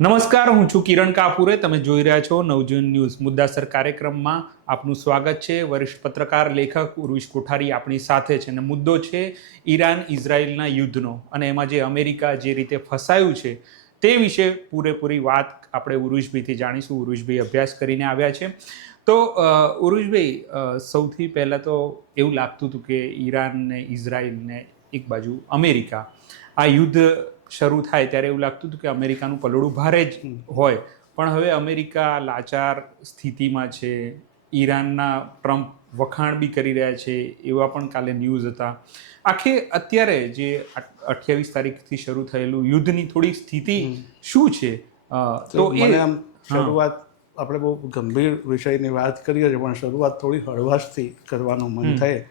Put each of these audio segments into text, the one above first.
નમસ્કાર, હું છું કિરણ કાપુરે. તમે જોઈ રહ્યા છો નવજીવન ન્યૂઝ. મુદ્દાસર કાર્યક્રમમાં આપનું સ્વાગત છે. વરિષ્ઠ પત્રકાર લેખક ઉર્વિશ કોઠારી આપણી સાથે છે અને મુદ્દો છે ઈરાન ઇઝરાયલના યુદ્ધનો અને એમાં જે અમેરિકા જે રીતે ફસાયું છે તે વિશે પૂરેપૂરી વાત આપણે ઉર્વિશભાઈથી જાણીશું. ઉર્વિશભાઈ અભ્યાસ કરીને આવ્યા છે. તો ઉર્વિશભાઈ, સૌથી પહેલાં તો એવું લાગતું હતું કે ઈરાન ને ઇઝરાયલ ને એક બાજુ અમેરિકા, આ યુદ્ધ શરૂ થાય ત્યારે એવું લાગતું હતું કે અમેરિકાનું પલડું ભારે જ હોય, પણ હવે અમેરિકા લાચાર સ્થિતિમાં છે. ઈરાનના ટ્રમ્પ વખાણ બી કરી રહ્યા છે, એવા પણ કાલે ન્યૂઝ હતા. આખે અત્યારે જે 28 તારીખથી શરૂ થયેલું યુદ્ધની થોડી સ્થિતિ શું છે? તો મને આમ શરૂઆત, આપણે બહુ ગંભીર વિષયની વાત કરીએ છીએ, પણ શરૂઆત થોડી હળવાશથી કરવાનું મન થાય.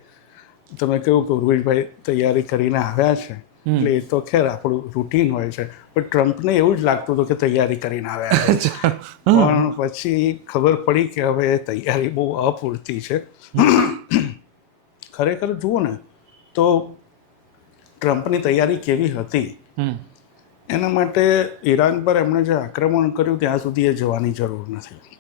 તમે કહ્યું કે ઉર્વિશભાઈ તૈયારી કરીને આવ્યા છે, એટલે એ તો ખેર આપણું રૂટીન હોય છે, પણ ટ્રમ્પને એવું જ લાગતું હતું કે તૈયારી કરીને આવ્યા છે. પણ પછી ખબર પડી કે હવે એ તૈયારી બહુ અપૂરતી છે. ખરેખર જુઓ ને તો ટ્રમ્પની તૈયારી કેવી હતી, એના માટે ઈરાન પર એમણે જે આક્રમણ કર્યું ત્યાં સુધી એ જવાની જરૂર નથી.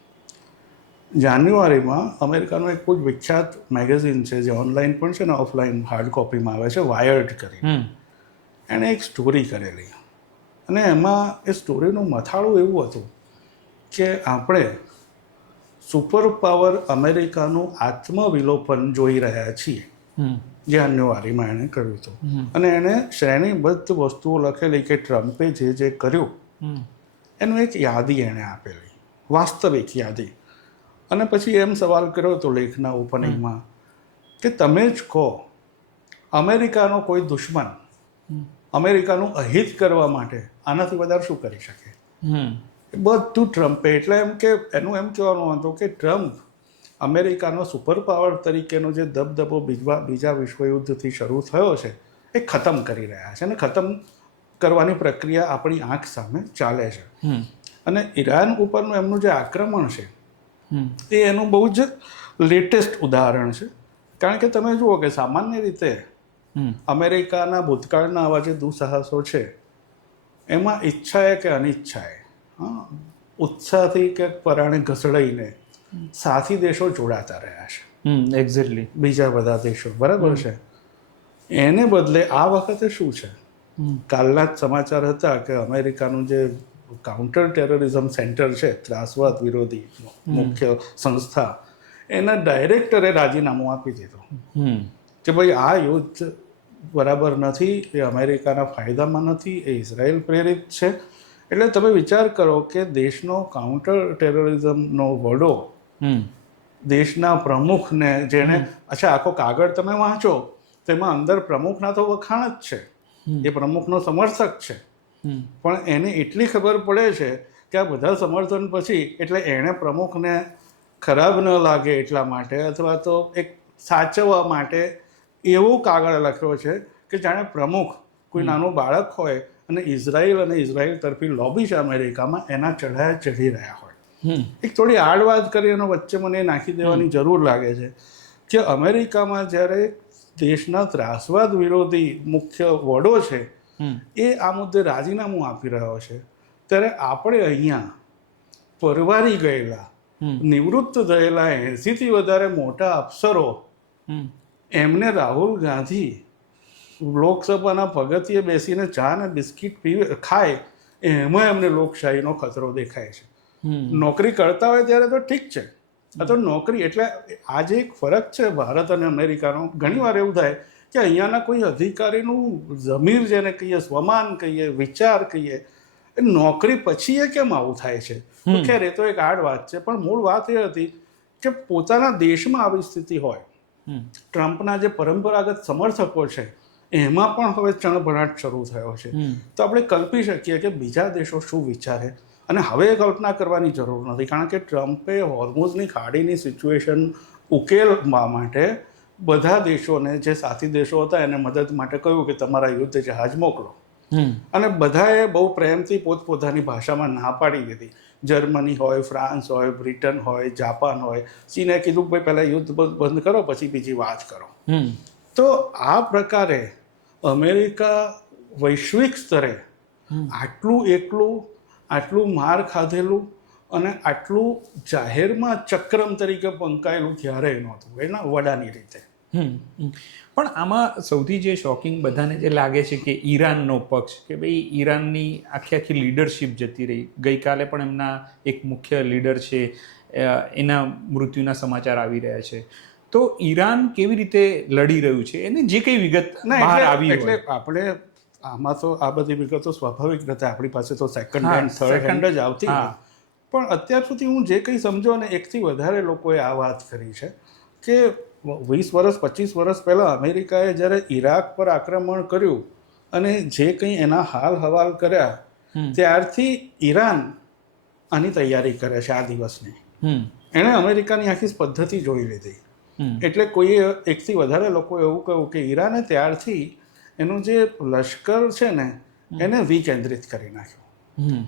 જાન્યુઆરીમાં અમેરિકાનું એક બહુ જ વિખ્યાત મેગેઝિન છે, જે ઓનલાઈન પણ છે ને ઓફલાઈન હાર્ડ કોપીમાં આવે છે, વાયર્ડ કરી, એણે એક સ્ટોરી કરેલી અને એમાં એ સ્ટોરીનું મથાળું એવું હતું કે આપણે સુપર પાવર અમેરિકાનું આત્મવિલોપન જોઈ રહ્યા છીએ. જાન્યુઆરીમાં એણે કહ્યું હતું અને એણે શ્રેણીબદ્ધ વસ્તુઓ લખેલી કે ટ્રમ્પે જે કર્યું એનું એક યાદી એણે આપેલી, વાસ્તવિક યાદી. અને પછી એમ સવાલ કર્યો હતો લેખના ઓપનિંગમાં કે તમે જ કહો, અમેરિકાનો કોઈ દુશ્મન અમેરિકાનું અહિત કરવા માટે આનાથી વધારે શું કરી શકે? બધું ટ્રમ્પે, એટલે એમ કે એનું એમ કહેવાનું હતું કે ટ્રમ્પ અમેરિકાનો સુપર પાવર તરીકેનો જે દબદબો બીજા વિશ્વયુદ્ધથી શરૂ થયો છે એ ખતમ કરી રહ્યા છે, અને ખતમ કરવાની પ્રક્રિયા આપણી આંખ સામે ચાલે છે. અને ઈરાન ઉપરનું એમનું જે આક્રમણ છે એ એનું બહુ જ લેટેસ્ટ ઉદાહરણ છે. કારણ કે તમે જુઓ કે સામાન્ય રીતે અમેરિકાના ભૂતકાળના આવા જે દુઃસાહસો છે એમાં ઈચ્છાએ કે અનિચ્છાએ, ઉત્સાહથી કે પરાણે ઘસડાઈને સાથી દેશો જોડાતા રહ્યા છે. એક્ઝેક્ટલી બીજા બધા દેશો, બરાબર છે. એને બદલે આ વખતે શું છે, કાલના જ સમાચાર હતા કે અમેરિકાનું જે કાઉન્ટર ટેરરિઝમ સેન્ટર છે, ત્રાસવાદ વિરોધી મુખ્ય સંસ્થા, એના ડાયરેક્ટરે રાજીનામું આપી દીધું કે ભાઈ આ યુદ્ધ બરાબર નથી, એ અમેરિકાના ફાયદામાં નથી, એ ઇઝરાયલ પ્રેરિત છે. એટલે તમે વિચાર કરો કે દેશનો કાઉન્ટર ટેરરિઝમનો વડો, દેશના પ્રમુખને, જેણે, અચ્છા આખો કાગળ તમે વાંચો તેમાં અંદર પ્રમુખના તો વખાણ જ છે, એ પ્રમુખનો સમર્થક છે, પણ એને એટલી ખબર પડે છે કે આ બધા સમર્થન પછી, એટલે એણે પ્રમુખને ખરાબ ન લાગે એટલા માટે, અથવા તો એક સાચવવા માટે એવો કાગળ લખ્યો છે કે જાણે પ્રમુખ કોઈ નાનું બાળક હોય અને ઇઝરાયલ તરફી લોબી છે અમેરિકામાં, એના ચઢાયા ચઢી રહ્યા હોય. એક થોડી આડ વાત કરી એનો વચ્ચે મને નાખી દેવાની જરૂર લાગે છે કે અમેરિકામાં જ્યારે દેશના ત્રાસવાદ વિરોધી મુખ્ય વડો છે એ આ મુદ્દે રાજીનામું આપી રહ્યો છે, ત્યારે આપણે અહીંયા પરવારી ગયેલા, નિવૃત્ત થયેલા 80થી વધારે મોટા અફસરો, એમને રાહુલ ગાંધી લોકસભાના પગથિયે બેસીને ચા ને બિસ્કિટ ખાય, એમાં એમને લોકશાહીનો ખતરો દેખાય છે. નોકરી કરતા હોય ત્યારે તો ઠીક છે, આ તો નોકરી, એટલે આજે એક ફરક છે ભારત અને અમેરિકાનો. ઘણી વાર એવું થાય કે અહીંયાના કોઈ અધિકારીનું જમીર, જેને કહીએ સ્વમાન કહીએ, વિચાર કહીએ, નોકરી પછી એ કેમ આવું થાય છે? તો ખેર એ તો એક આડ વાત છે, પણ મૂળ વાત એ હતી કે પોતાના દેશમાં આવી સ્થિતિ હોય, ટ્રમ્પના જે પરંપરાગત સમર્થકો છે એમાં પણ હવે ચણભણાટ શરૂ થયો છે. તો આપણે કલ્પી શકીએ કે બીજા દેશો શું વિચારે, અને હવે એ કલ્પના કરવાની જરૂર નથી, કારણ કે ટ્રમ્પે હોર્મુઝની ખાડીની સિચ્યુએશન ઉકેલવા માટે બધા દેશોને, જે સાથી દેશો હતા, એને મદદ માટે કહ્યું કે તમારા યુદ્ધ જહાજ મોકલો, અને બધાએ બહુ પ્રેમથી પોતપોતાની ભાષામાં ના પાડી દીધી. જર્મની હોય, ફ્રાન્સ હોય, બ્રિટન હોય, જાપાન હોય, ચીને કીધું કે ભાઈ પહેલાં યુદ્ધ બંધ કરો પછી બીજી વાત કરો. તો આ પ્રકારે અમેરિકા વૈશ્વિક સ્તરે આટલું એકલું આટલું માર ખાધેલું અને આટલું જાહેરમાં ચક્રમ તરીકે પંકાયેલું ક્યારેય નહોતું એના વડાની રીતે. પણ આમાં સૌથી જે શોકિંગ બધાને જે લાગે છે કે ઈરાનનો પક્ષ, કે ભાઈ ઈરાનની આખી લીડરશિપ જતી રહી. ગઈકાલે પણ એમના એક મુખ્ય લીડર છે એના મૃત્યુના સમાચાર આવી રહ્યા છે. તો ઈરાન કેવી રીતે લડી રહ્યું છે એને જે કઈ વિગત બહાર આવી એટલે આપણે આમાં તો આ બધી વિગતો સ્વાભાવિક રીતે આપણી પાસે તો સેકન્ડ હેન્ડ થર્ડ હેન્ડ જ આવતી હોય. પણ અત્યાર સુધી હું જે કંઈ સમજો અને એકથી વધારે લોકોએ આ વાત કરી છે કે 20 વર્ષ 25 વર્ષ પહેલાં અમેરિકાએ જ્યારે ઈરાક પર આક્રમણ કર્યું અને જે કંઈ એના હાલ હવાલ કર્યા ત્યારથી ઈરાન આની તૈયારી કરે છે આ દિવસની. એણે અમેરિકાની આખી પદ્ધતિ જોઈ લીધી. એટલે કોઈએ એકથી વધારે લોકો એવું કહ્યું કે ઈરાને ત્યારથી એનું જે લશ્કર છે ને એને વિકેન્દ્રિત કરી નાખ્યું.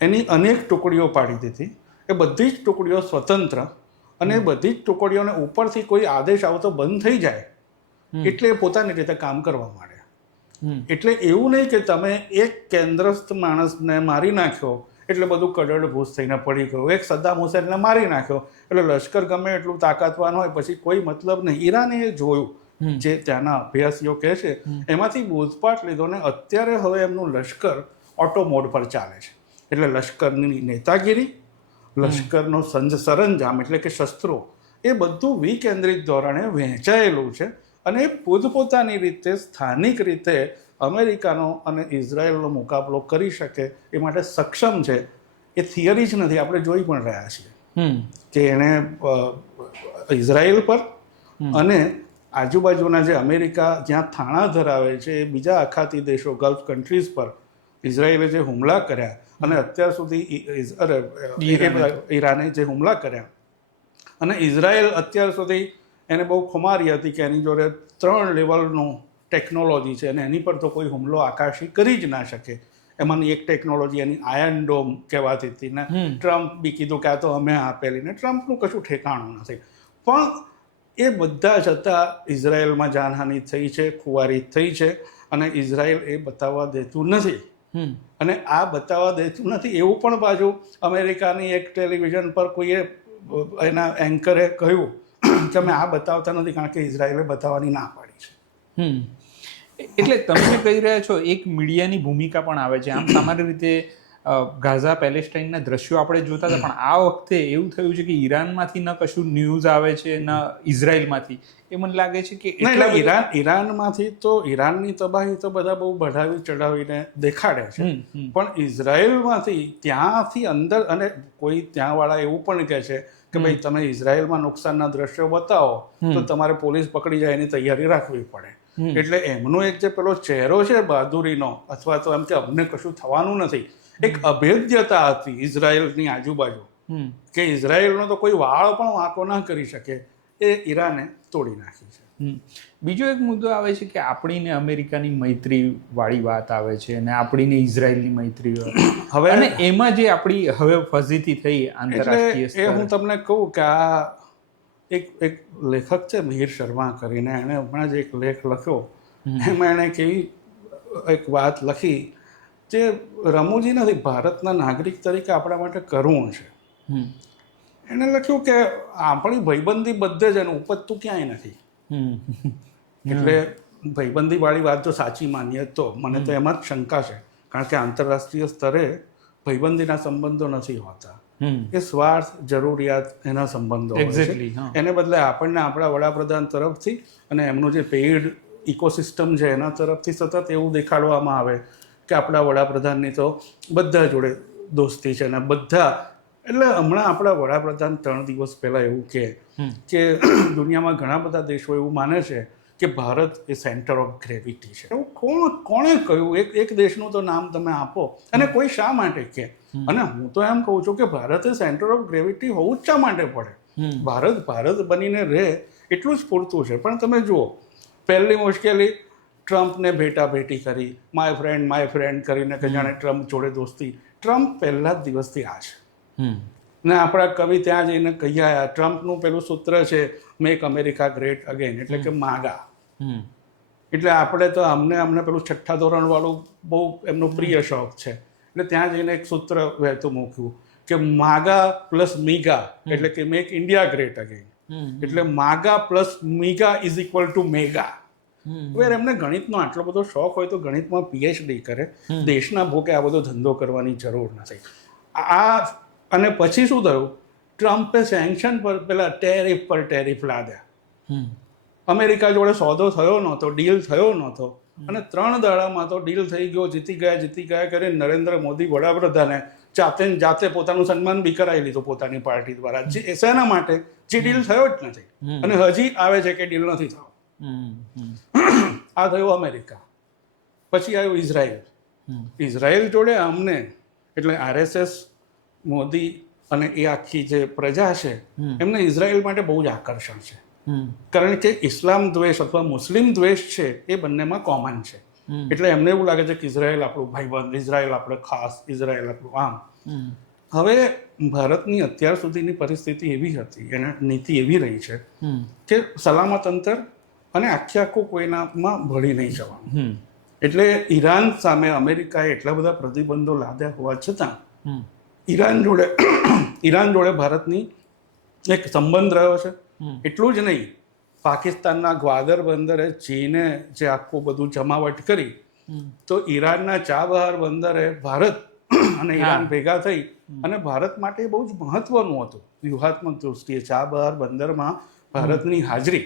એની અનેક ટુકડીઓ પાડી દીધી. એ બધી જ ટુકડીઓ સ્વતંત્ર અને બધી જ ટુકડીઓને ઉપરથી કોઈ આદેશ આવતો બંધ થઈ જાય એટલે એ પોતાની રીતે કામ કરવા માંડે. એટલે એવું નહીં કે તમે એક કેન્દ્રસ્થ માણસને મારી નાખ્યો એટલે બધું કડડ ભૂસ થઈને પડી ગયું. એક સદ્દામ હુસેનને મારી નાખ્યો એટલે લશ્કર ગમે એટલું તાકાતવાન હોય પછી કોઈ મતલબ નહીં. ઈરાને એ જોયું, જે ત્યાંના અભ્યાસીઓ કહે છે એમાંથી બોધપાઠ લીધો ને અત્યારે હવે એમનું લશ્કર ઓટો મોડ પર ચાલે છે. એટલે લશ્કરની નેતાગીરી, લશ્કરનો સરંજામ એટલે કે શસ્ત્રો એ બધું વિકેન્દ્રિત ધોરણે વહેંચાયેલું છે અને એ પોતપોતાની રીતે સ્થાનિક રીતે અમેરિકાનો અને ઇઝરાયલનો મુકાબલો કરી શકે એ માટે સક્ષમ છે. એ થિયરી જ નથી, આપણે જોઈ પણ રહ્યા છીએ કે એણે ઇઝરાયલ પર અને આજુબાજુના જે અમેરિકા જ્યાં થાણા ધરાવે છે એ બીજા અખાતી દેશો ગલ્ફ કન્ટ્રીઝ પર ઇઝરાયલે જે હુમલા કર્યા અને અત્યાર સુધી ઈરાને જે હુમલા કર્યા અને ઇઝરાયલ અત્યાર સુધી એને બહુ ખુમારી હતી કે એની જોડે 3 લેવલનું ટેકનોલોજી છે અને એની પર તો કોઈ હુમલો આકાશી કરી જ ના શકે. એમાંની એક ટેકનોલોજી એની આયર્ન ડોમ કહેવાતી હતી ને ટ્રમ્પ બી કીધું કે આ તો અમે આપેલી ને ટ્રમ્પનું કશું ઠેકાણું નથી. પણ એ બધા છતાં ઇઝરાયલમાં જાનહાનિ થઈ છે, ખુવારી થઈ છે અને ઇઝરાયલ એ બતાવવા દેતું નથી. અને આ બતાવવા દેતું નથી એવું પણ પાછું અમેરિકાની એક ટેલિવિઝન પર કોઈએ એના એન્કરે કહ્યું કે અમે આ બતાવતા નથી કારણ કે ઇઝરાયલે બતાવવાની ના પાડી છે. એટલે તમે કહી રહ્યા છો એક મીડિયાની ભૂમિકા પણ આવે છે. આમ સામાન્ય રીતે ગાઝા પેલેસ્ટાઇનના દ્રશ્યો આપણે જોતા હતા પણ આ વખતે એવું થયું છે કે ઈરાનમાંથી ન કશું ન્યૂઝ આવે છે ન ઇઝરાયલમાંથી. એ મને લાગે છે કે ઈરાનમાંથી તો ઈરાનની તબાહી તો બધા બહુ બઢાવી ચઢાવીને દેખાડે છે પણ ઇઝરાયલમાંથી ત્યાંથી અંદર અને કોઈ ત્યાંવાળા એવું પણ કહે છે કે ભાઈ તમે ઇઝરાયલમાં નુકસાનના દ્રશ્યો બતાવો તો તમારે પોલીસ પકડી જાય એની તૈયારી રાખવી પડે. એટલે એમનો એક જે પેલો ચહેરો છે બહાદુરીનો અથવા તો એમ કે અમને કશું થવાનું નથી, એક અભેદ્યતા હતી ઇઝરાયલની આજુબાજુ કે ઇઝરાયલનો તો કોઈ વાળ પણ વાંકો ના કરી શકે એ ઈરાને તોડી નાખી છે. બીજો એક મુદ્દો આવે છે કે આપણી ને અમેરિકાની મૈત્રી વાળી વાત આવે છે અને આપણી ને ઇઝરાયલની મૈત્રી હવે અને એમાં જે આપણી હવે ફજીતી થઈ આંતરરાષ્ટ્રીય સ્તરે એ હું તમને કહું કે આ એક લેખક છે મિહિર શર્મા કરીને, એણે હમણાં જ એક લેખ લખ્યો એમાં એણે કેવી એક વાત લખી જે રમૂજી નથી, ભારતના નાગરિક તરીકે આપણા માટે કરવું છે. એણે લખ્યું કે આપણી ભાઈબંધી બધે જ એનું ઉપજતું ક્યાંય નથી. એટલે ભાઈબંધી વાળી વાત જો સાચી માનીએ તો મને તો એમાં જ શંકા છે કારણ કે આંતરરાષ્ટ્રીય સ્તરે ભાઈબંધીના સંબંધો નથી હોતા. એ સ્વાર્થ જરૂરિયાત એના સંબંધો હોય છે. એને બદલે આપણને આપણા વડાપ્રધાન તરફથી અને એમનું જે પેઇડ ઇકોસિસ્ટમ છે એના તરફથી સતત એવું દેખાડવામાં આવે કે આપણા વડાપ્રધાનની તો બધા જોડે દોસ્તી છે ને બધા. એટલે હમણાં આપણા વડાપ્રધાન 3 દિવસ પહેલાં એવું કે દુનિયામાં ઘણા બધા દેશો એવું માને છે કે ભારત એ સેન્ટર ઓફ ગ્રેવિટી છે. એવું કોણે કહ્યું? એક દેશનું તો નામ તમે આપો અને કોઈ શા માટે કે. અને હું તો એમ કહું છું કે ભારતે સેન્ટર ઓફ ગ્રેવિટી હોવું જ શા માટે પડે? ભારત બનીને રહે એટલું જ પૂરતું છે. પણ તમે જુઓ પહેલી મુશ્કેલી ટ્રમ્પને ભેટાભેટી કરી, માય ફ્રેન્ડ કરીને કે જાણે ટ્રમ્પ જોડે દોસ્તી. ટ્રમ્પ પહેલા જ દિવસથી આ છે ને આપણા કવિ ત્યાં જઈને કહી આવ્યા ટ્રમ્પનું પેલું સૂત્ર છે મેક અમેરિકા ગ્રેટ અગેન એટલે કે માગા. એટલે આપણે તો અમને પેલું 6ઠ્ઠા ધોરણ વાળું બહુ એમનો પ્રિય શોખ છે એટલે ત્યાં જઈને એક સૂત્ર વહેતું મૂક્યું કે માગા પ્લસ મીગા એટલે કે મેક ઇન્ડિયા ગ્રેટ અગેન. એટલે MAGA plus MIGA is equal to MEGA. હવે એમને ગણિતનો આટલો બધો શોખ હોય તો ગણિતમાં પીએચડી કરે. દેશના ભોગે આ બધો ધંધો કરવાની જરૂર નથી. અને પછી શું થયું, ટ્રમ્પે સેન્કશન પર પેલા ટેરિફ પર ટેરિફ લાદ્યા. અમેરિકા જોડે સોદો થયો નહોતો, ડીલ થયો નહોતો, અને 3 દાડામાં તો ડીલ થઈ ગયો, જીતી ગયા કરીને નરેન્દ્ર મોદી વડાપ્રધાને જાતે પોતાનું સન્માન બી કરાવી લીધું પોતાની પાર્ટી દ્વારા. જે શેના માટે? જે ડીલ થયો જ નથી, અને હજી આવે છે કે ડીલ નથી થયો. આ થયું અમેરિકા. પછી આવ્યું ઇઝરાયલ. ઇઝરાયલ જોડે અમને એટલે આરએસએસ, મોદી અને એ આખી જે પ્રજા છે એમને ઇઝરાયલ માટે બહુ જ આકર્ષણ છે. કારણ કે ઇસ્લામ દ્વેષ અથવા મુસ્લિમ દ્વેષ છે એ બંનેમાં કોમન છે. એટલે એમને એવું લાગે છે કે ઇઝરાયલ આપણું ભાઈબંધ, ઇઝરાયલ આપણે ખાસ, ઇઝરાયલ આપણું આમ. હવે ભારતની અત્યાર સુધીની પરિસ્થિતિ એવી હતી, એને નીતિ એવી રહી છે કે સલામત અંતર અને આખું કોઈનામાં ભળી નહીં જવાનું. એટલે ઈરાન સામે અમેરિકાએ એટલા બધા પ્રતિબંધો લાદ્યા હોવા છતાં ઈરાન જોડે ભારતની એક સંબંધ રહ્યો છે. એટલું જ નહીં, પાકિસ્તાનના ગ્વાદર બંદરે ચીને જે આખું બધું જમાવટ કરી, તો ઈરાનના ચાબહાર બંદરે ભારત અને ઈરાન ભેગા થઈ અને ભારત માટે બહુ જ મહત્વનું હતું વ્યૂહાત્મક દૃષ્ટિએ ચાબહાર બંદરમાં ભારતની હાજરી.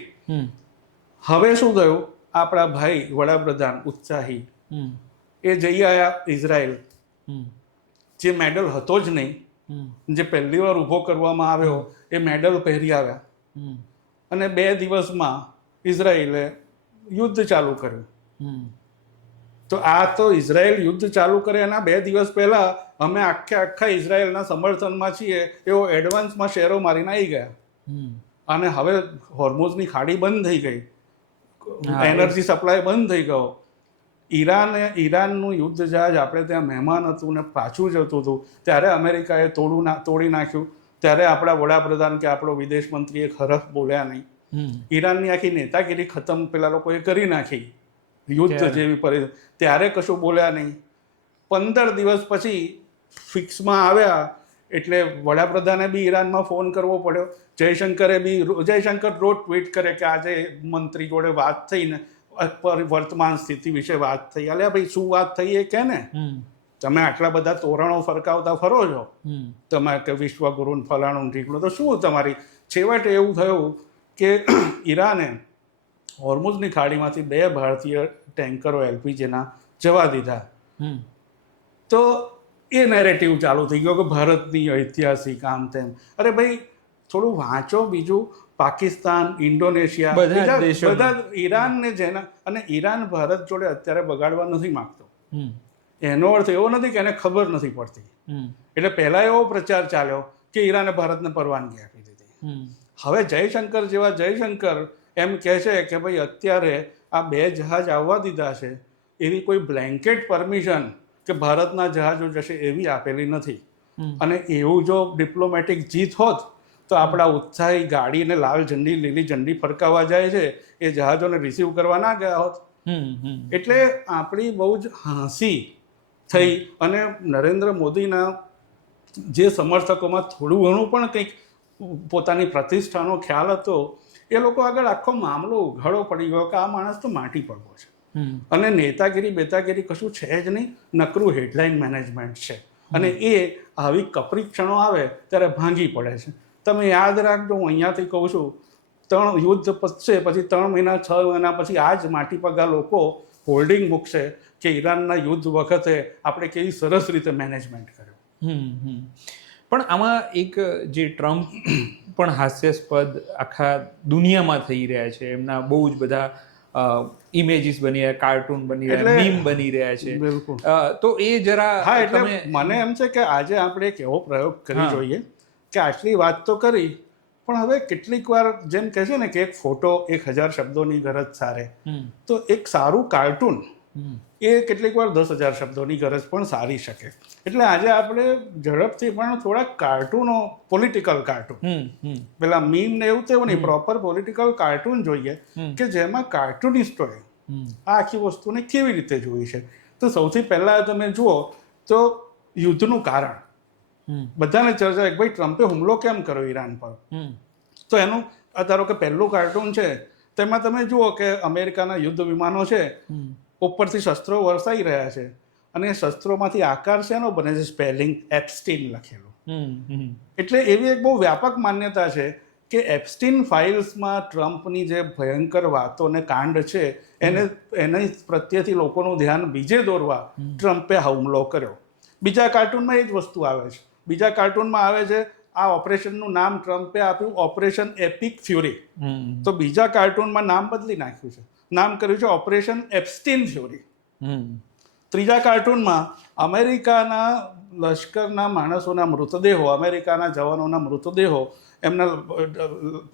હવે શું થયું, આપણા ભાઈ વડાપ્રધાન ઉત્સાહી એ જઈ આવ્યા ઇઝરાયલ. જે મેડલ હતો જ નહીં, જે પહેલી વાર ઊભો કરવામાં આવ્યો, એ મેડલ પહેરી આવ્યા. અને 2 દિવસમાં ઇઝરાયલે યુદ્ધ ચાલુ કર્યું. તો આ તો ઇઝરાયલ યુદ્ધ ચાલુ કરે એના 2 દિવસ પહેલા અમે આખા ઇઝરાયલના સમર્થનમાં છીએ એવો એડવાન્સમાં શેરો મારીને આવી ગયા. અને હવે હોર્મુઝની ખાડી બંધ થઈ ગઈ, એનર્જી સપ્લાય બંધ થઈ ગયો. ઈરાનનું યુદ્ધ જહાજ આપણે ત્યાં મહેમાન હતું ને પાછું જતું હતું, ત્યારે અમેરિકાએ તોડી નાખ્યું. ત્યારે આપણા વડાપ્રધાન કે આપણો વિદેશ મંત્રી એક હરફ બોલ્યા નહીં. ઈરાનની આખી નેતાગીરી ખતમ પેલા લોકોએ કરી નાખી યુદ્ધ જેવી પરિસ્થિતિ, ત્યારે કશું બોલ્યા નહીં. 15 દિવસ પછી ફિક્સમાં આવ્યા એટલે વડાપ્રધાને બી ઈરાનમાં ફોન કરવો પડ્યો. જયશંકર રોજ ટ્વીટ કરે કે આજે મંત્રી જોડે વાત થઈને વર્તમાન સ્થિતિ વિશે વાત થઈ. અલ્યા ભાઈ, શું વાત થઈ એ કે ને. તમે આટલા બધા તોરણો ફરકાવતા ફરો છો, તમે કે વિશ્વગુરુ ફલાણું ઢીકણું, તો શું તમારી? છેવટે એવું થયું કે ઈરાને હોર્મુઝની ખાડીમાંથી 2 ભારતીય ટેન્કરો એલપીજીના જવા દીધા. તો એ નેરેટિવ ચાલુ થઈ ગયો કે ભારતની ઐતિહાસિક આમ તેમ. અરે ભાઈ, થોડું વાંચો. બીજું પાકિસ્તાન, ઇન્ડોનેશિયા, બધા ઈરાનને જેના, અને ઈરાન ભારત જોડે અત્યારે બગાડવા નથી માંગતો. એનો અર્થ એવો નથી કે એને ખબર નથી પડતી. એટલે પહેલા એવો પ્રચાર ચાલ્યો કે ઈરાને ભારતને પરવાનગી આપી દીધી. હવે જયશંકર એમ કહે છે કે ભાઈ અત્યારે આ 2 જહાજ આવવા દીધા છે, એવી કોઈ બ્લેન્કેટ પરમિશન કે ભારતના જહાજો જશે એવી આપેલી નથી. અને એવું જો ડિપ્લોમેટિક જીત હોત તો આપણા ઉત્સાહી ગાડીને લાલ ઝંડી, લીલી ઝંડી ફરકાવવા જાય છે એ જહાજોને રિસીવ કરવા ના ગયા હોત. એટલે આપણી બહુ જ હાંસી થઈ. અને નરેન્દ્ર મોદીના જે સમર્થકોમાં થોડું ઘણું પણ કંઈક પોતાની પ્રતિષ્ઠાનો ખ્યાલ હતો, એ લોકો આગળ આખો મામલો ઉઘાડો પડી ગયો કે આ માણસ તો માટી પડવો છે. અને બેતાગીરી કશું છે જ નહીં, નકરું હેડલાઇન મેનેજમેન્ટ છે. અને એ આવી કપરી ક્ષણો આવે ત્યારે ભાંગી પડે છે. તમે યાદ રાખજો, હું અહીંયાથી કહું છું, 3 યુદ્ધ પતશે પછી 3 મહિના 6 મહિના પછી આ જ માટી પગા લોકો હોલ્ડિંગ મૂકશે કે ઈરાનના યુદ્ધ વખતે આપણે કેવી સરસ રીતે મેનેજમેન્ટ કર્યું. પણ આમાં એક જે ટ્રમ્પ પણ હાસ્યાસ્પદ આખા દુનિયામાં થઈ રહ્યા છે, એમના બહુ જ બધા ઇમેજીસ બની રહ્યા, કાર્ટૂન બની રહ્યા, મીમ બની રહ્યા છે. બિલકુલ. તો એ જરા, હા, એટલે મને એમ છે કે આજે આપણે એક એવો પ્રયોગ કરી જોઈએ કે આટલી વાત તો કરી, પણ હવે કેટલીક વાર જેમ કહે છે ને કે એક ફોટો 1000 શબ્દોની ગરજ સારે, તો એક સારું કાર્ટૂન એ કેટલીક વાર 10,000 શબ્દોની ગરજ પણ સારી શકે. એટલે આજે આપણે ઝડપથી પણ થોડાક કાર્ટૂનો, પોલિટિકલ કાર્ટૂન, પેલા મીમ ને એવું તેવું નહીં, પ્રોપર પોલિટિકલ કાર્ટૂન જોઈએ કે જેમાં કાર્ટૂનિસ્ટોએ આ આખી વસ્તુને કેવી રીતે જોઈ છે. તો સૌથી પહેલા તમે જુઓ તો યુદ્ધનું કારણ બધાને ચર્ચા કે ભાઈ ટ્રમ્પે હુમલો કેમ કર્યો ઈરાન પર. તો એનું ધારો કે પહેલું કાર્ટૂન છે તેમાં તમે જુઓ કે અમેરિકાના યુદ્ધ વિમાનો છે ઉપરથી શસ્ત્રો વરસાઈ રહ્યા છે અને એ શસ્ત્રોમાંથી આકાર શેનો બને છે? સ્પેલિંગ એપ્સ્ટીન લખેલું. એટલે એવી એક બહુ વ્યાપક માન્યતા છે કે એપ્સ્ટીન ફાઇલ્સમાં ટ્રમ્પની જે ભયંકર વાતો અને કાંડ છે એને પ્રત્યેથી લોકોનું ધ્યાન બીજે દોરવા ટ્રમ્પે હુમલો કર્યો. બીજા કાર્ટૂનમાં એ જ વસ્તુ આવે છે. બીજા કાર્ટૂનમાં આવે છે આ ઓપરેશનનું નામ ટ્રમ્પે આપ્યું ઓપરેશન એપિક ફ્યુરી. તો બીજા કાર્ટૂનમાં નામ બદલી નાખ્યું છે, નામ કર્યું છે ઓપરેશન એપ્સ્ટીન ફ્યુરી. ત્રીજા કાર્ટૂનમાં અમેરિકાના લશ્કરના માણસોના મૃતદેહો, અમેરિકાના જવાનોના મૃતદેહો એમના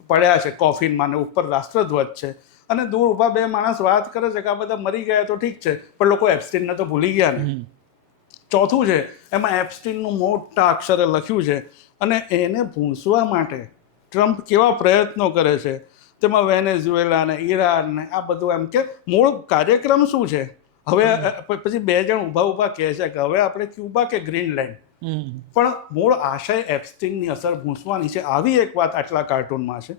પડ્યા છે કોફિનમાં ને ઉપર રાષ્ટ્રધ્વજ છે અને દૂર ઊભા બે માણસ વાત કરે છે કે આ બધા મરી ગયા તો ઠીક છે પણ લોકો એપ્સ્ટીનને તો ભૂલી ગયા ને. ચોથું છે એમાં એપ્સ્ટીનનું મોટા અક્ષરે લખ્યું છે અને એને ભૂંસવા માટે ટ્રમ્પ કેવા પ્રયત્નો કરે છે તેમાં વેનેઝુએલા ને ઈરાન ને આ બધું એમ કે મૂળ કાર્યક્રમ શું છે. હવે પછી બે જણ ઊભા કહે છે કે હવે આપણે ક્યુબા કે ગ્રીનલેન્ડ, પણ મૂળ આશય એપ્સ્ટીનની અસર ભૂંસવાની છે. આવી એક વાત આટલા કાર્ટૂનમાં છે.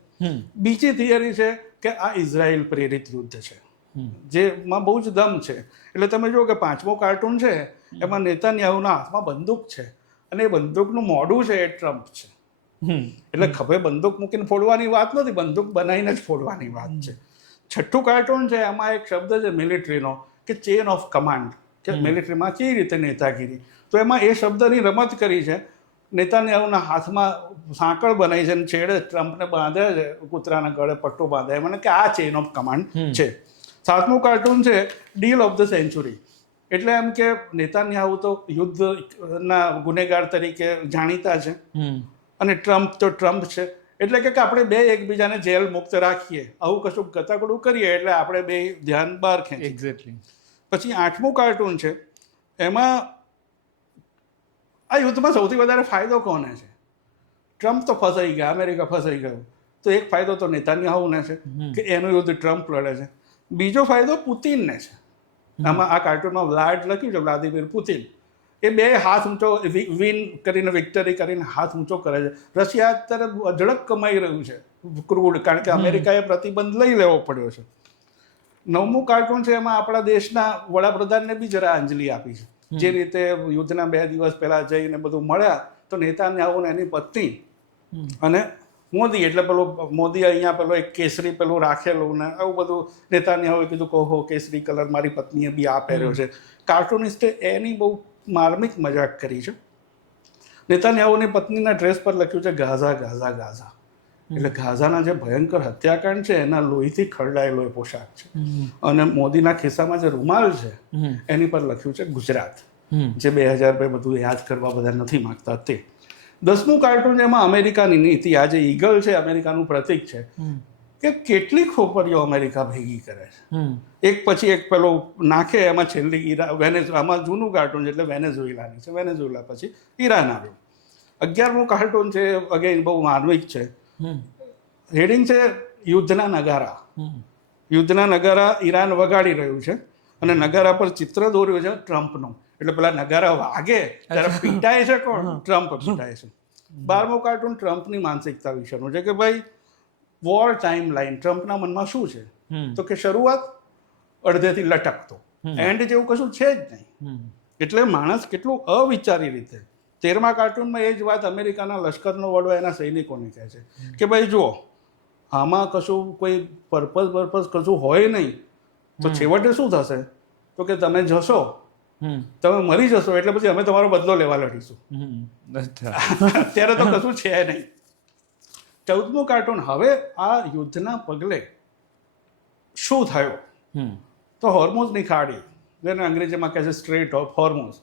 બીજી થિયરી છે કે આ ઇઝરાયલ પ્રેરિત યુદ્ધ છે જેમાં બહુ જ દમ છે. એટલે તમે જુઓ કે પાંચમો કાર્ટૂન છે એમાં નેતાન્યાહુના હાથમાં બંદૂક છે અને એ બંદૂકનું મોઢું છે એ ટ્રમ્પ છે. એટલે ખભે બંદૂક મૂકીને ફોડવાની વાત નથી, બંદૂક બનાવીને જ ફોડવાની વાત છે. છઠ્ઠું કાર્ટૂન છે એમાં એક શબ્દ છે મિલિટરીનો કે ચેન ઓફ કમાન્ડ, કે મિલિટરીમાં કેવી રીતે નેતાગીરી. તો એમાં એ શબ્દની રમત કરી છે. નેતાન્યાહુના હાથમાં સાંકળ બનાવી છે અને છેડે ટ્રમ્પને બાંધે છે, કૂતરાના ગળે પટ્ટો બાંધે, મને કે આ ચેન ઓફ કમાન્ડ છે. સાતમું કાર્ટૂન છે ડીલ ઓફ ધ સેન્ચુરી. એટલે એમ કે નેતાન્યાહુ તો યુદ્ધના ગુનેગાર તરીકે જાણીતા છે અને ટ્રમ્પ તો ટ્રમ્પ છે. એટલે કે આપણે બે એકબીજાને જેલ મુક્ત રાખીએ, આવું કશું ગતાગડું કરીએ એટલે આપણે બે ધ્યાન બહાર ખેંચીએ. એક્ઝેક્ટલી. પછી આઠમું કાર્ટૂન છે એમાં આ યુદ્ધમાં સૌથી વધારે ફાયદો કોને છે? ટ્રમ્પ તો ફસાઈ ગયા, અમેરિકા ફસાઈ ગયું, તો એક ફાયદો તો નેતાન્યાહુને છે કે એનું યુદ્ધ ટ્રમ્પ લડે છે. બીજો ફાયદો પુતિનને છે. આમાં આ કાર્ટૂનમાં વ્લાડ લખ્યું છે, વ્લાદિમીર પુતિન. એ બે હાથ ઊંચો વિન કરીને વિક્ટરી કરીને હાથ ઊંચો કરે છે. રશિયા અત્યારે અઢળક કમાઈ રહ્યું છે ક્રૂડ, કારણ કે અમેરિકાએ પ્રતિબંધ લઈ લેવો પડ્યો છે. નવમું કાર્ટૂન છે એમાં આપણા દેશના વડાપ્રધાનને બી જરા અંજલિ આપી છે. જે રીતે યુદ્ધના 2 દિવસ પહેલા જઈને બધું મળ્યા તો નેતાન્યાહુ ને એની પત્ની અને મોદી, એટલે પેલું મોદી અહીંયા પેલો એક કેસરી પેલું રાખેલું ને આવું બધું નેતાન્યાહુએ કીધું કહો કેસરી કલર મારી પત્નીએ બી આ પહેર્યો છે. કાર્ટૂનિસ્ટે એની બહુ માર્મિક મજાક કરી છે. નેતાન્યાહુની પત્નીના ડ્રેસ પર લખ્યું છે ગાઝા ગાઝા ગાઝા. એટલે ગાઝાના જે ભયંકર હત્યાકાંડ છે એના લોહીથી ખરડાયેલો એ પોશાક છે. અને મોદીના ખિસ્સામાં જે રૂમાલ છે એની પર લખ્યું છે ગુજરાત, જે 2002 બધું યાદ કરવા બધા નથી માંગતા તે. 10મું કાર્ટૂન એમાં અમેરિકાની નીતિ, આ જે ઈગલ છે અમેરિકાનું પ્રતીક છે, કે કેટલી ખોપરીઓ અમેરિકા ભેગી કરે છે, એક પછી એક પેલો નાખે. એમાં છેલ્લી આમાં જૂનું કાર્ટૂન છે એટલે વેનેઝુએલાની છે, વેનેઝુએલા પછી ઈરાન આવ્યું. 11મું કાર્ટૂન છે અગેન બહુ માર્મિક છે. હેડિંગ છે યુદ્ધના નગારા. યુદ્ધના નગારા ઈરાન વગાડી રહ્યું છે અને નગારા પર ચિત્ર દોર્યું છે ટ્રમ્પનું. એટલે પેલા નગારા વાગે ત્યારે પીટાય છે કોણ? ટ્રમ્પ પીટાય છે. 12મું કાર્ટૂન ટ્રમ્પની માનસિકતા વિશેનું છે કે ભાઈ વોર ટાઈમ લાઈન ટ્રમ્પના મનમાં શું છે? તો કે શરૂઆત અડધેથી લટકતો, એન્ડ જેવું કશું છે જ નહીં. એટલે માણસ કેટલું અવિચારી રીતે. 13મા કાર્ટૂનમાં એ જ વાત અમેરિકાના લશ્કરનો વડો એના સૈનિકોને કહે છે કે ભાઈ જુઓ આમાં કશું કોઈ પર્પઝ કશું હોય નહીં તો છેવટે શું થશે? તો કે તમે જશો, તમે મરી જશો એટલે પછી અમે તમારો બદલો લેવા લડીશું. અત્યારે તો કશું છે નહીં. 14મું કાર્ટૂન, હવે આ યુદ્ધના પગલે શું થયું? તો હોર્મુઝની ખાડી, જેને અંગ્રેજીમાં કહે છે સ્ટ્રેટ ઓફ હોર્મુઝ.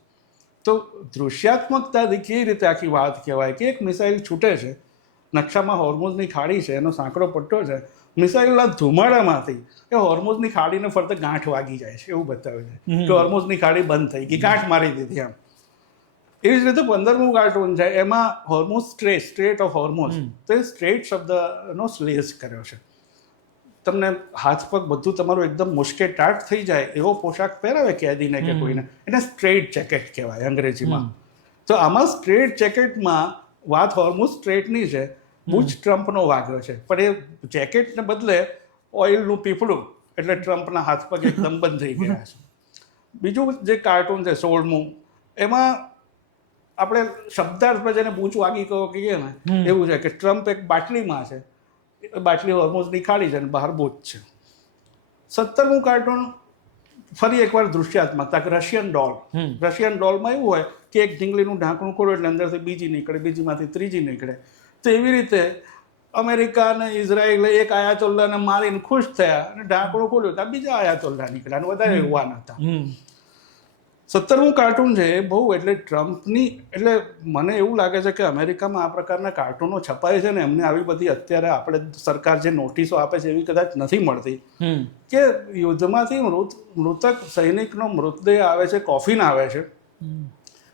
તો દૃશ્યાત્મકતાથી કેવી રીતે આખી વાત કહેવાય કે એક મિસાઇલ છૂટે છે, નકશામાં હોર્મુઝની ખાડી છે, એનો સાંકડો પટ્ટો છે, મિસાઇલના ધુમાડામાંથી એ હોર્મુઝની ખાડીને ફરતે ગાંઠ વાગી જાય છે એવું બતાવે છે કે હોર્મુઝની ખાડી બંધ થઈ ગઈ, ગાંઠ મારી દીધી એમ. એવી જ રીતે 15મું કાર્ટૂન છે એમાં હોર્મુઝ સ્ટ્રેટ ઓફ હોર્મુઝ. તો એ સ્ટ્રેટ શબ્દનો સ્લેશ કર્યો છે. તમને હાથ પગ બધું તમારું એકદમ મુશ્કેટાટ થઈ જાય એવો પોશાક પહેરાવે કેદીને કે કોઈને, એને સ્ટ્રેટ જેકેટ કહેવાય અંગ્રેજીમાં. તો આમાં સ્ટ્રેટ જેકેટમાં વાત હોર્મુઝ સ્ટ્રેટની છે, બુચ ટ્રમ્પનો વાગ્યો છે, પણ એ જેકેટને બદલે ઓઇલનું પીપળું, એટલે ટ્રમ્પના હાથ પગ એકદમ બંધ થઈ ગયા છે. બીજું જે કાર્ટૂન છે 16મું, એમાં આપણે શબ્દાર્થમાં જેને બૂચ વાગી કહીએ ને એવું છે કે ટ્રમ્પ એક બાટલીમાં છે, બાટલી હોર્મુઝની ખાડી છે અને બહાર બૂચ છે. 17મું કાર્ટૂન ફરી એકવાર દૃશ્યાત્મકતા કે રશિયન ડોલમાં એવું હોય કે એક ઢીંગલીનું ઢાંકણું ખોલો એટલે અંદરથી બીજી નીકળે, બીજીમાંથી ત્રીજી નીકળે. તો એવી રીતે અમેરિકા અને ઇઝરાયલે એક આયાતોલ્લાને મારીને ખુશ થયા અને ઢાંકણું ખોલ્યું ત્યાં બીજા આયાતોલ્લા નીકળ્યા અને વધારે યુવાન હતા. 17મું કાર્ટૂન છે એ બહુ એટલે ટ્રમ્પની, એટલે મને એવું લાગે છે કે અમેરિકામાં આ પ્રકારના કાર્ટૂનો છપાય છે ને એમને આવી બધી અત્યારે આપણે સરકાર જે નોટિસો આપે છે એવી કદાચ નથી મળતી કે યુદ્ધમાંથી મૃતક સૈનિકનો મૃતદેહ આવે છે, કોફિન આવે છે,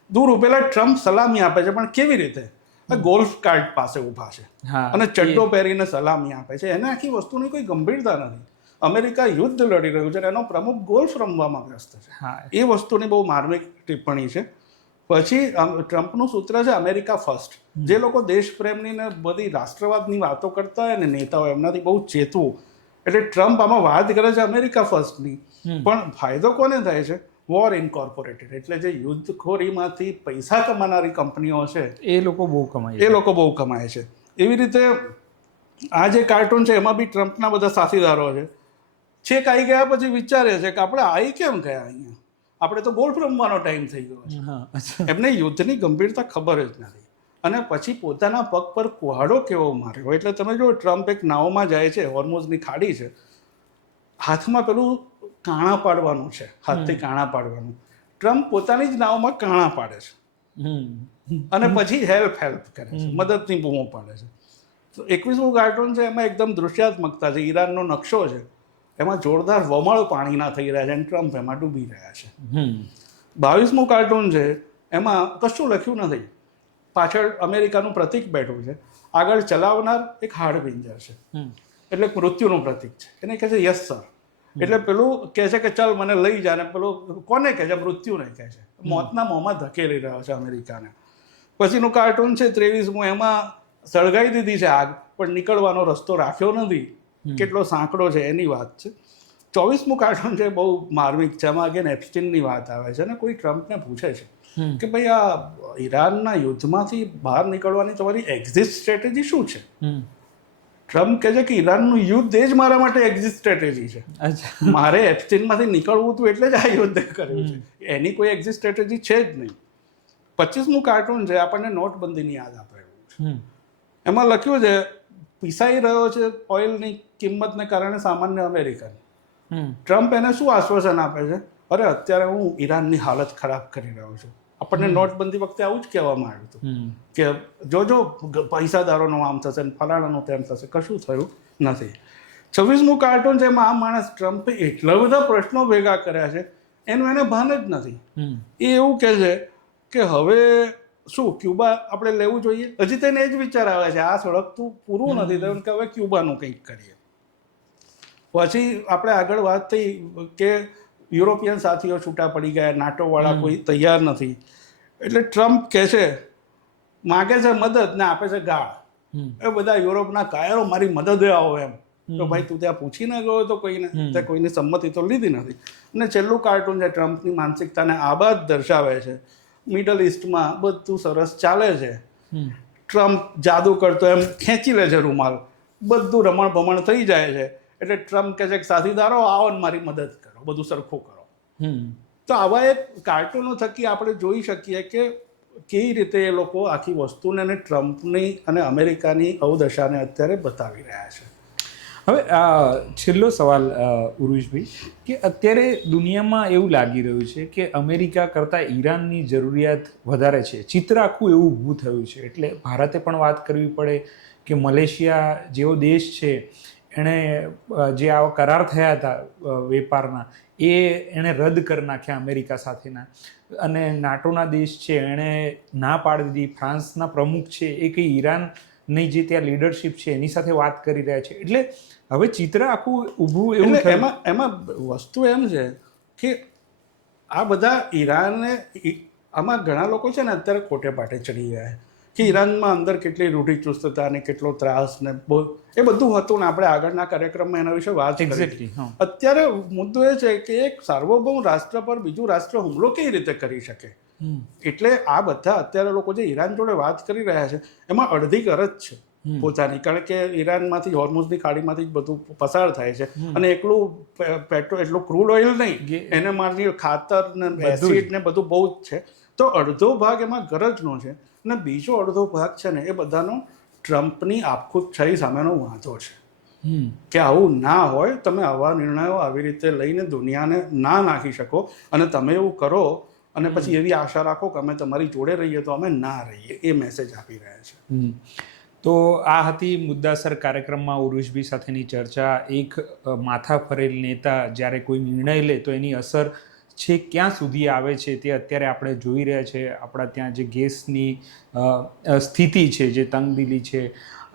દૂર ઉભેલા ટ્રમ્પ સલામી આપે છે, પણ કેવી રીતે? ગોલ્ફ કાર્ટ પાસે ઊભા છે અને ચડ્ડો પહેરીને સલામી આપે છે. એને આખી વસ્તુની કોઈ ગંભીરતા નથી. અમેરિકા યુદ્ધ લડી રહ્યું છે અને એનો પ્રમુખ ગોલ્ફ રમવામાં વ્યસ્ત છે. એ વસ્તુની બહુ માર્મિક ટિપ્પણી છે. પછી ટ્રમ્પનું સૂત્ર છે અમેરિકા ફર્સ્ટ. જે લોકો દેશપ્રેમની ને બધી રાષ્ટ્રવાદની વાતો કરતા હોય ને નેતાઓ, એમનાથી બહુ ચેતવું. એટલે ટ્રમ્પ આમાં વાત કરે છે અમેરિકા ફર્સ્ટની, પણ ફાયદો કોને થાય છે? વોર ઇન્કોર્પોરેટેડ, એટલે જે યુદ્ધખોરીમાંથી પૈસા કમાનારી કંપનીઓ છે એ લોકો બહુ કમાય છે. એવી રીતે આ જે કાર્ટૂન છે એમાં બી ટ્રમ્પના બધા સાથીદારો છે. છેક આવી ગયા પછી વિચારે છે કે આપણે આવી કેમ ગયા અહીંયા? આપણે તો ગોલ્ફ રમવાનો ટાઈમ થઈ ગયો છે. એમને યુદ્ધની ગંભીરતા ખબર જ નથી. અને પછી પોતાના પગ પર કુહાડો કેવો માર્યો. એટલે તમે જો ટ્રમ્પ એક નાવમાં જાય છે, હોર્મુઝની ખાડી છે, હાથમાં પેલું કાણા પાડવાનું છે, હાથથી કાણા પાડવાનું. ટ્રમ્પ પોતાની જ નાવમાં કાણા પાડે છે અને પછી હેલ્પ કરે છે, મદદની બૂમો પાડે છે. તો 21મું કાર્ટૂન છે એમાં એકદમ દૃશ્યાત્મકતા છે. ઈરાનનો નકશો છે, એમાં જોરદાર વમળ પાણીના થઈ રહ્યા છે અને ટ્રમ્પ એમાં ડૂબી રહ્યા છે. 22મું કાર્ટૂન છે એમાં કશું લખ્યું નથી, પાછળ અમેરિકાનું પ્રતીક બેઠું છે, આગળ ચલાવનાર એક હાડપિંજર છે, એટલે મૃત્યુનું પ્રતીક છે. એને કહે છે યસ સર, એટલે પેલું કહે છે કે ચાલ મને લઈ જા, ને પેલું કોને કહે છે? મૃત્યુને કહે છે. મોતના મોંમાં ધકેલી રહ્યો છે અમેરિકાને. પછીનું કાર્ટૂન છે 23મું, એમાં સળગાઈ દીધી છે આગ, પણ નીકળવાનો રસ્તો રાખ્યો નથી. કેટલો સાંકડો છે એની વાત છે. 24મું કાર્ટૂન છે બહુ માર્મિક છે. એમાં અગેન એપ્સ્ટીનની વાત આવે છે અને કોઈ ટ્રમ્પને પૂછે છે કે ભાઈ આ ઈરાનના યુદ્ધમાંથી બહાર નીકળવાની તમારી એક્ઝિટ સ્ટ્રેટેજી શું છે? ટ્રમ્પ કહે છે કે ઈરાનનું યુદ્ધ એ જ મારા માટે એક્ઝિટ સ્ટ્રેટેજી છે. મારે એપ્સ્ટીનમાંથી નીકળવું હતું એટલે જ આ યુદ્ધ કર્યું છે. એની કોઈ એક્ઝિટ સ્ટ્રેટેજી છે જ નહીં. 25મું કાર્ટૂન છે આપણને નોટબંધીની યાદ આપે એવું છે. એમાં લખ્યું છે પીસાઈ રહ્યો છે ઓઇલની કિંમતને કારણે સામાન્ય અમેરિકન. ટ્રમ્પ એને શું આશ્વાસન આપે છે? અરે અત્યારે હું ઈરાનની હાલત ખરાબ કરી રહ્યો છું. આપણને નોટબંધી વખતે આવું જ કહેવામાં આવ્યું હતું કે જોજો પૈસાદારોનું આમ થશે ને ફલાણાનું તેમ થશે. કશું થયું નથી. 26મું કાર્ટૂન છે એમાં આ માણસ ટ્રમ્પે એટલા બધા પ્રશ્નો ભેગા કર્યા છે એનું એને ભાન જ નથી. એ એવું કહે છે કે હવે શું ક્યુબા આપણે લેવું જોઈએ? હજી તેને એ જ વિચાર આવે છે આ સળગતું પૂરું નથી થયું કે હવે ક્યુબાનું કંઈક કરીએ. પછી આપણે આગળ વાત થઈ કે યુરોપિયન સાથીઓ છૂટા પડી ગયા, નાટોવાળા કોઈ તૈયાર નથી. એટલે ટ્રમ્પ કહે છે, માગે છે મદદ ને આપે છે ગાળ. એ બધા યુરોપના કાયરો મારી મદદે આવો એમ. તો ભાઈ તું ત્યાં પૂછીને ગયો તો કોઈને? ત્યાં કોઈની સંમતિ તો લીધી નથી. અને છેલ્લું કાર્ટૂન છે ટ્રમ્પની માનસિકતાને આબાદ દર્શાવે છે. મિડલ ઇસ્ટમાં બધું સરસ ચાલે છે, ટ્રમ્પ જાદુ કરતો એમ ખેંચી લે છે રૂમાલ, બધું રમણ ભમણ થઈ જાય છે. એટલે ટ્રમ્પ કહે છે કે સાથીદારો આવો ને મારી મદદ કરો, બધું સરખું કરો. તો આવા એક કાર્ટૂનો થકી આપણે જોઈ શકીએ કે કેવી રીતે એ લોકો આખી વસ્તુને અને ટ્રમ્પની અને અમેરિકાની અવદશાને અત્યારે બતાવી રહ્યા છે. હવે છેલ્લો સવાલ ઉરુષભાઈ, કે અત્યારે દુનિયામાં એવું લાગી રહ્યું છે કે અમેરિકા કરતાં ઈરાનની જરૂરિયાત વધારે છે. ચિત્ર આખું એવું ઊભું થયું છે. એટલે ભારતે પણ વાત કરવી પડે કે મલેશિયા જેવો દેશ છે એણે જે આવા કરાર થયા હતા વેપારના એણે રદ કરી નાખ્યા અમેરિકા સાથેના. અને નાટોના દેશ છે એણે ના પાડી દીધી. ફ્રાન્સના પ્રમુખ છે એ કંઈ ઈરાનની જે ત્યાં લીડરશિપ છે એની સાથે વાત કરી રહ્યા છે. એટલે હવે ચિત્ર આખું ઊભું એવું એમાં વસ્તુ એમ છે કે આ બધા ઈરાને આમાં ઘણા લોકો છે ને અત્યારે ખોટે પાટે ચડી ગયા કે ઈરાનમાં અંદર કેટલી રૂઢિચુસ્તતા અને કેટલો ત્રાસ ને એ બધું હતું ને આપણે આગળના કાર્યક્રમમાં એના વિશે વાત કરી. એક્ઝેક્ટલી. અત્યારે મુદ્દો એ છે કે એક સાર્વભૌમ રાષ્ટ્ર પર બીજું રાષ્ટ્ર હુમલો કેવી રીતે કરી શકે. એટલે આ બધા અત્યારે લોકો જે ઈરાન જોડે વાત કરી રહ્યા છે એમાં અડધી ગરજ છે પોતાની, કારણ કે ઈરાનમાંથી હોર્મુઝની ખાડીમાંથી જ બધું પસાર થાય છે અને એકલું પેટ્રોલ એટલું ક્રૂડ ઓઇલ નહીં, એને મારી ખાતર ને એસિડ ને બધું બહુ જ છે. તો અડધો ભાગ એમાં ગરજનો છે અને બીજો અડધો ભાગ છે ને એ બધાનો ટ્રમ્પની આપખુદશાહી સામેનો વાંધો છે કે આવું ના હોય, તમે આવા નિર્ણયો આવી રીતે લઈને દુનિયાને ના નાખી શકો અને તમે એવું કરો અને પછી એવી આશા રાખો કે અમે તમારી જોડે રહીએ તો અમે ના રહીએ, એ મેસેજ આપી રહ્યા છે. તો આ હતી મુદ્દાસર કાર્યક્રમમાં ઉર્વિશભાઈ સાથેની ચર્ચા. એક માથા ફરેલ નેતા જ્યારે કોઈ નિર્ણય લે તો એની અસર છે ક્યાં સુધી આવે છે તે અત્યારે આપણે જોઈ રહ્યા છે. આપણા ત્યાં જે ગેસની સ્થિતિ છે, જે તંગદિલી છે,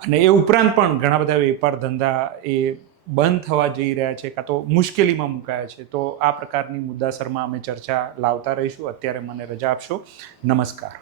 અને એ ઉપરાંત પણ ઘણા બધા વેપાર ધંધા એ બંધ થવા જઈ રહ્યા છે કાં તો મુશ્કેલીમાં મુકાયા છે. તો આ પ્રકારની મુદ્દાસરમાં અમે ચર્ચા લાવતા રહીશું. અત્યારે મને રજા આપશો. નમસ્કાર.